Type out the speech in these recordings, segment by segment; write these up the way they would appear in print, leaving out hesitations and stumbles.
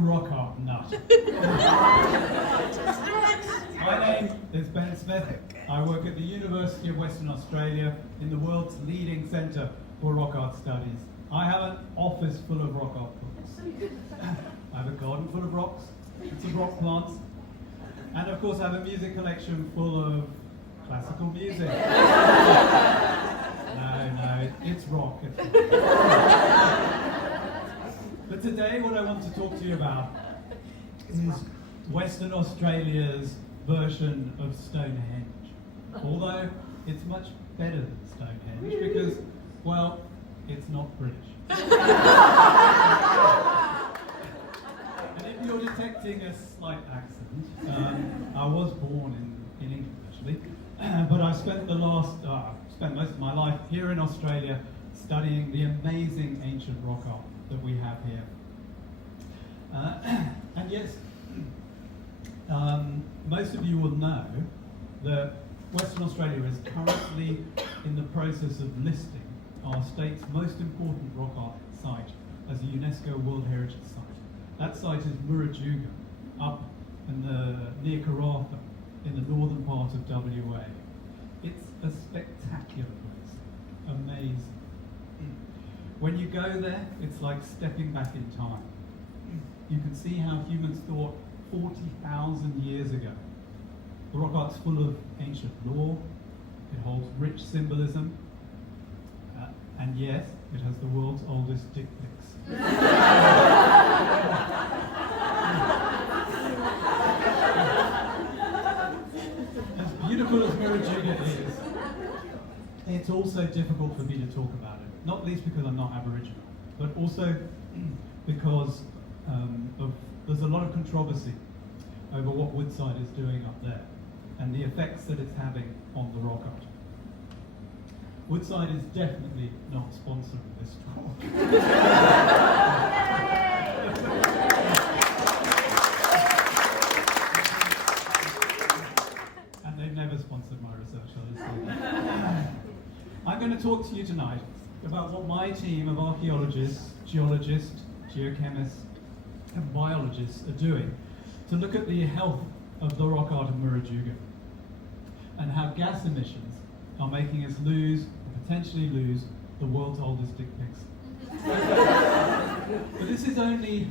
rock art nut. My name is Ben Smith. I work at the University of Western Australia in the world's leading centre for rock art studies. I have an office full of rock art books. I have a garden full of rocks, some rock plants, and of course I have a music collection full of classical music. No, it's rock. But today what I want to talk to you about is Western Australia's version of Stonehenge. Although it's much better than Stonehenge because, well, it's not British. And if you're detecting a slight accent, I was born in England actually, but I've spent most of my life here in Australia studying the amazing ancient rock art that we have here. And yes, most of you will know that Western Australia is currently in the process of listing our state's most important rock art site as a UNESCO World Heritage Site. That site is Murujuga, up near Karratha, in the northern part of WA. It's a spectacular place, amazing. When you go there, it's like stepping back in time. You can see how humans thought 40,000 years ago. The rock art's full of ancient lore, it holds rich symbolism, and yes, it has the world's oldest dick pics. As beautiful as Murujuga is, it's also difficult for me to talk about it. Not least because I'm not Aboriginal, but also because there's a lot of controversy over what Woodside is doing up there and the effects that it's having on the rock art. Woodside is definitely not sponsoring this talk. And they've never sponsored my research, honestly. I'm going to talk to you tonight about what my team of archaeologists, geologists, geochemists, and biologists are doing to look at the health of the rock art of Murujuga and how gas emissions are making us potentially lose the world's oldest dick pics. But this is only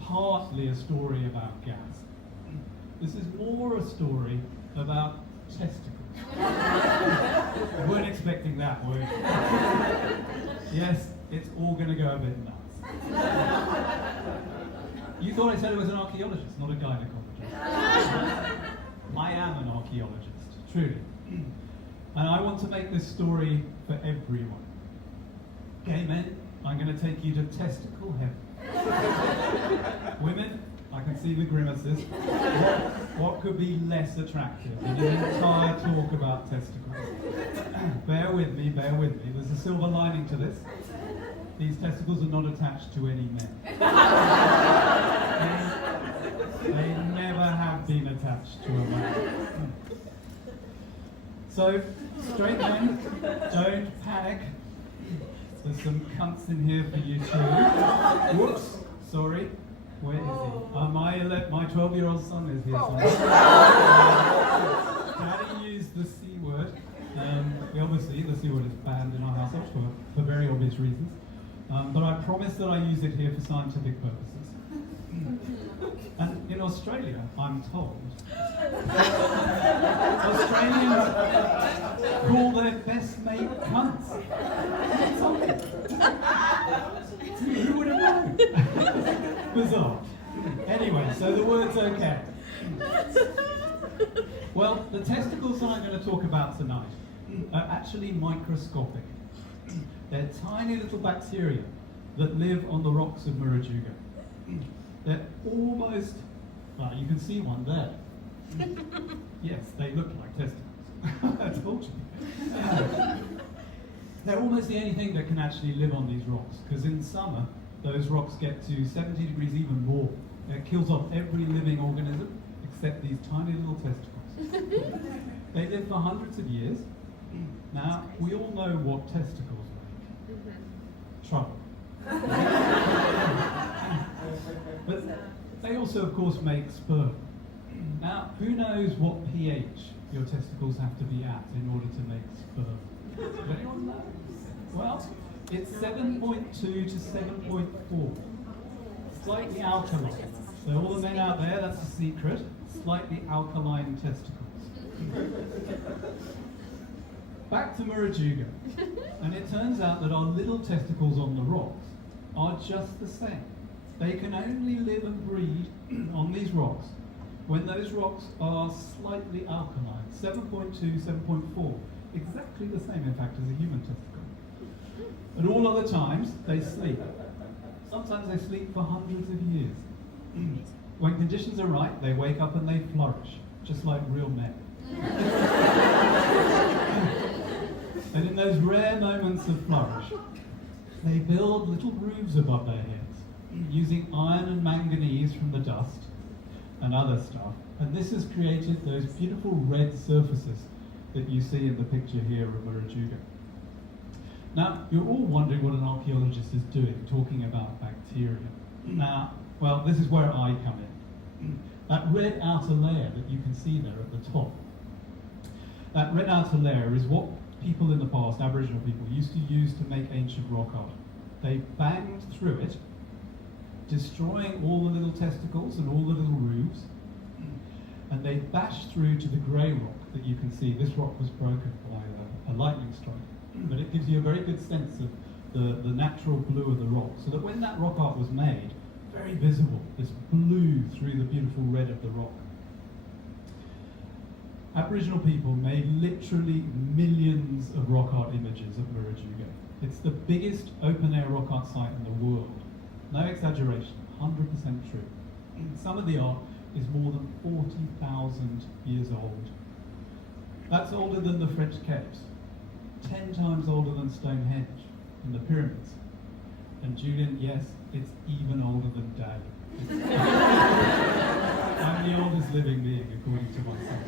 partly a story about gas. This is more a story about testicles. You weren't expecting that, were you? Yes, it's all going to go a bit nuts. You thought I said I was an archaeologist, not a gynecologist. I am an archaeologist, truly. And I want to make this story for everyone. Gay men, I'm going to take you to testicle heaven. Women, I can see the grimaces. What could be less attractive than an entire talk about testicles? Bear with me. There's a silver lining to this. These testicles are not attached to any men. They never have been attached to a man. So, straight men, don't panic. There's some cunts in here for you too. Whoops, sorry. Where is he? My 12-year-old son is here somewhere. Daddy used the C word. Obviously, the C word is banned in our household for very obvious reasons. But I promise that I use it here for scientific purposes. And in Australia, I'm told, Australians call their best mate cunts. Who would have known? Bizarre. Anyway, so the word's okay. Well, the testicles that I'm going to talk about tonight are actually microscopic. They're tiny little bacteria that live on the rocks of Murujuga. They're almost, you can see one there. Yes, they look like testicles. I told you. They're almost the only thing that can actually live on these rocks, because in summer, those rocks get to 70 degrees even more. It kills off every living organism except these tiny little testicles. They live for hundreds of years. Now, we all know what testicles make. Trouble. But they also, of course, make sperm. Now, who knows what pH your testicles have to be at in order to make sperm? Does anyone know? Well, it's 7.2 to 7.4. Slightly alkaline. So all the men out there, that's a secret. Slightly alkaline testicles. Back to Murujuga. And it turns out that our little testicles on the rocks are just the same. They can only live and breed on these rocks when those rocks are slightly alkaline. 7.2, 7.4. Exactly the same, in fact, as a human testicle. At all other times, they sleep. Sometimes they sleep for hundreds of years. When conditions are right, they wake up and they flourish, just like real men. And in those rare moments of flourish, they build little roofs above their heads, using iron and manganese from the dust and other stuff. And this has created those beautiful red surfaces that you see in the picture here of Murujuga. Now, you're all wondering what an archaeologist is doing, talking about bacteria. Now, well, this is where I come in. That red outer layer that you can see there at the top, that red outer layer is what people in the past, Aboriginal people, used to use to make ancient rock art. They banged through it, destroying all the little testicles and all the little roofs, and they bashed through to the grey rock that you can see. This rock was broken by a lightning strike, but it gives you a very good sense of the natural blue of the rock, so that when that rock art was made, very visible, this blue through the beautiful red of the rock. Aboriginal people made literally millions of rock art images of Murujuga. It's the biggest open-air rock art site in the world. No exaggeration, 100% true. Some of the art is more than 40,000 years old. That's older than the French caves, 10 times older than Stonehenge and the pyramids. And Julian, yes, it's even older than Dave. I'm the oldest living being, according to myself.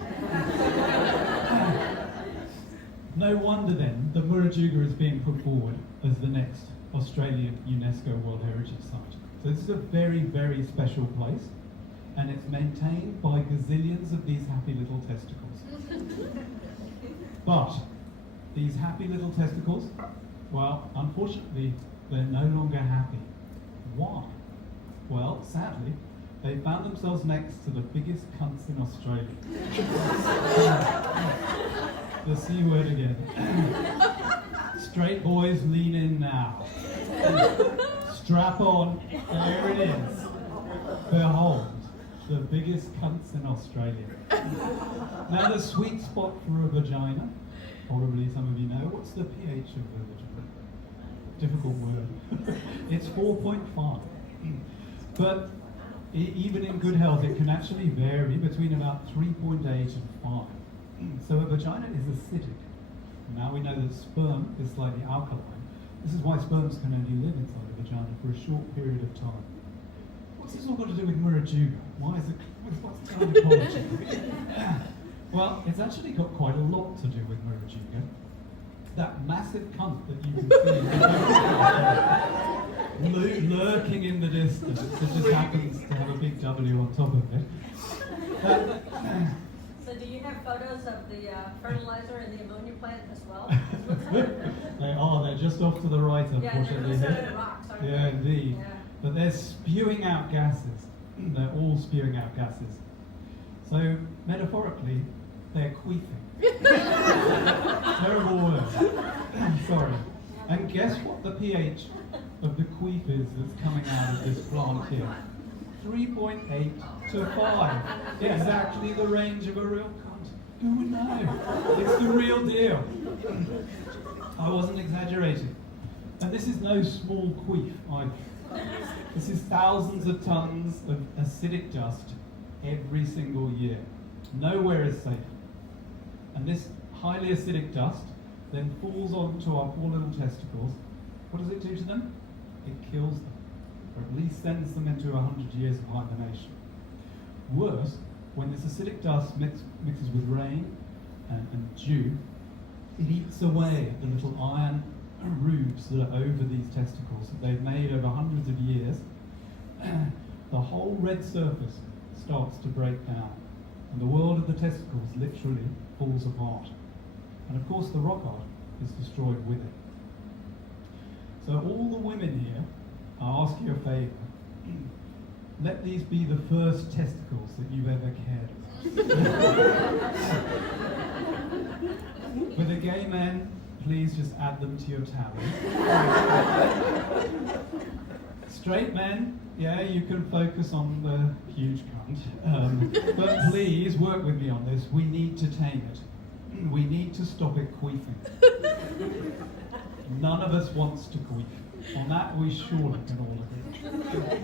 No wonder then that Murujuga is being put forward as the next Australian UNESCO World Heritage Site. So this is a very, very special place, and it's maintained by gazillions of these happy little testicles. But these happy little testicles, well, unfortunately, they're no longer happy. Why? Well, sadly, they found themselves next to the biggest cunts in Australia. The C word again. Straight boys, lean in now. Strap on, there it is. Behold, the biggest cunts in Australia. Now the sweet spot for a vagina, probably some of you know, what's the pH of a vagina? Difficult word. It's 4.5. But even in good health, it can actually vary between about 3.8 and 5. So a vagina is acidic. Now we know that sperm is slightly alkaline. This is why sperms can only live inside a vagina for a short period of time. What's this all got to do with Murujuga? Why is it, what's gynecology? Well, it's actually got quite a lot to do with Murujuga. That massive cunt that you can see lurking in the distance, it just happens to have a big W on top of it. So do you have photos of the fertilizer and the ammonia plant as well? They're just off to the right, unfortunately. Yeah, they're in the rocks, aren't they? Yeah, indeed. Yeah. But they're spewing out gases. They're all spewing out gases. So, metaphorically, they're queefing. Terrible word. Sorry. And guess what the pH of the queef is that's coming out of this plant here? 3.8 to 5. Exactly the range of a real cunt. Who would know? It's the real deal. I wasn't exaggerating. And this is no small queef either. This is thousands of tons of acidic dust every single year. Nowhere is safe. And this highly acidic dust then falls onto our poor little testicles. What does it do to them? It kills them, or at least sends them into 100 years of hibernation. Worse, when this acidic dust mixes with rain and dew, it eats away at the little iron roofs that are over these testicles that they've made over hundreds of years. the whole red surface starts to break down, and the world of the testicles literally falls apart. And of course the rock art is destroyed with it. So all the women here, I ask you a favour. Let these be the first testicles that you've ever cared about. For the gay men, please just add them to your tally. Straight men, yeah, you can focus on the huge cunt. But please work with me on this. We need to tame it. We need to stop it queefing. None of us wants to queef. On that we surely can all agree.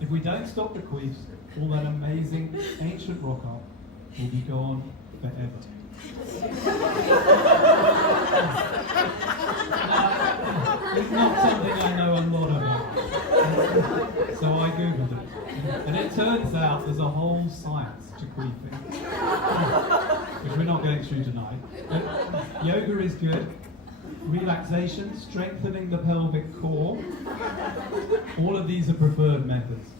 If we don't stop the queefs, all that amazing ancient rock art will be gone forever. Now, it's not something I know a lot about, so I googled it. And it turns out there's a whole science to queefing, which we're not going through tonight. But yoga is good. Relaxation, strengthening the pelvic core. All of these are preferred methods.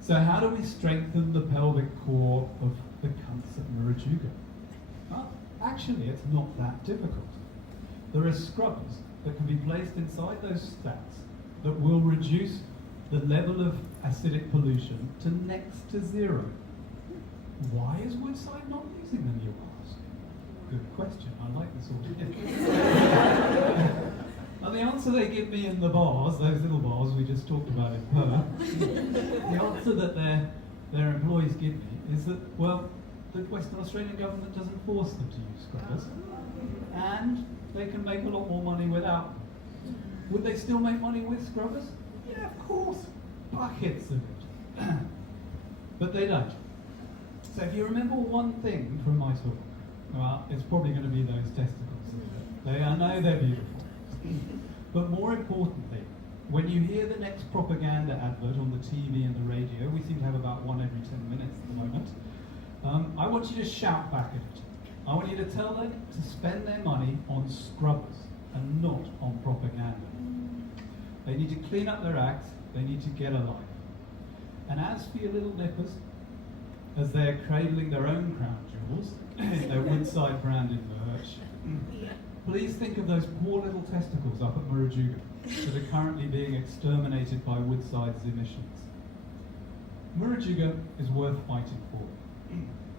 So how do we strengthen the pelvic core of the cunts at Murajuga? Well, actually, it's not that difficult. There are scrubbers that can be placed inside those stats that will reduce the level of acidic pollution to next to zero. Why is Woodside not using them, you ask? Good question. I like this all. And the answer they give me in the bars, those little bars we just talked about in Perth, the answer that their employees give me is that, well, the Western Australian government doesn't force them to use scrubbers, and they can make a lot more money without them. Would they still make money with scrubbers? Yeah, of course, buckets of it. But they don't. So if you remember one thing from my talk, well, it's probably going to be those testicles. I know they're beautiful. But more importantly, when you hear the next propaganda advert on the TV and the radio, we seem to have about one every 10 minutes at the moment, I want you to shout back at it. I want you to tell them to spend their money on scrubbers and not on propaganda. They need to clean up their act, they need to get a life. And as for your little nippers, as they're cradling their own crown jewels, their Woodside branded merch, please think of those poor little testicles up at Murajuga that are currently being exterminated by Woodside's emissions. Murajuga is worth fighting for.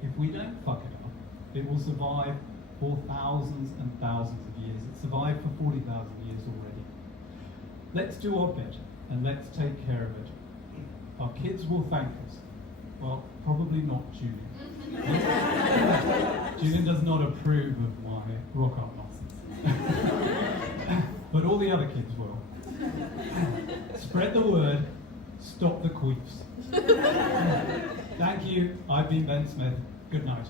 If we don't fuck it up, it will survive for thousands and thousands of years. It's survived for 40,000 years already. Let's do our bit, and let's take care of it. Our kids will thank us. Well, probably not Julian. Julian does not approve of my rock art nonsense. But all the other kids will. Spread the word, stop the queefs. Thank you, I've been Ben Smith. Good night.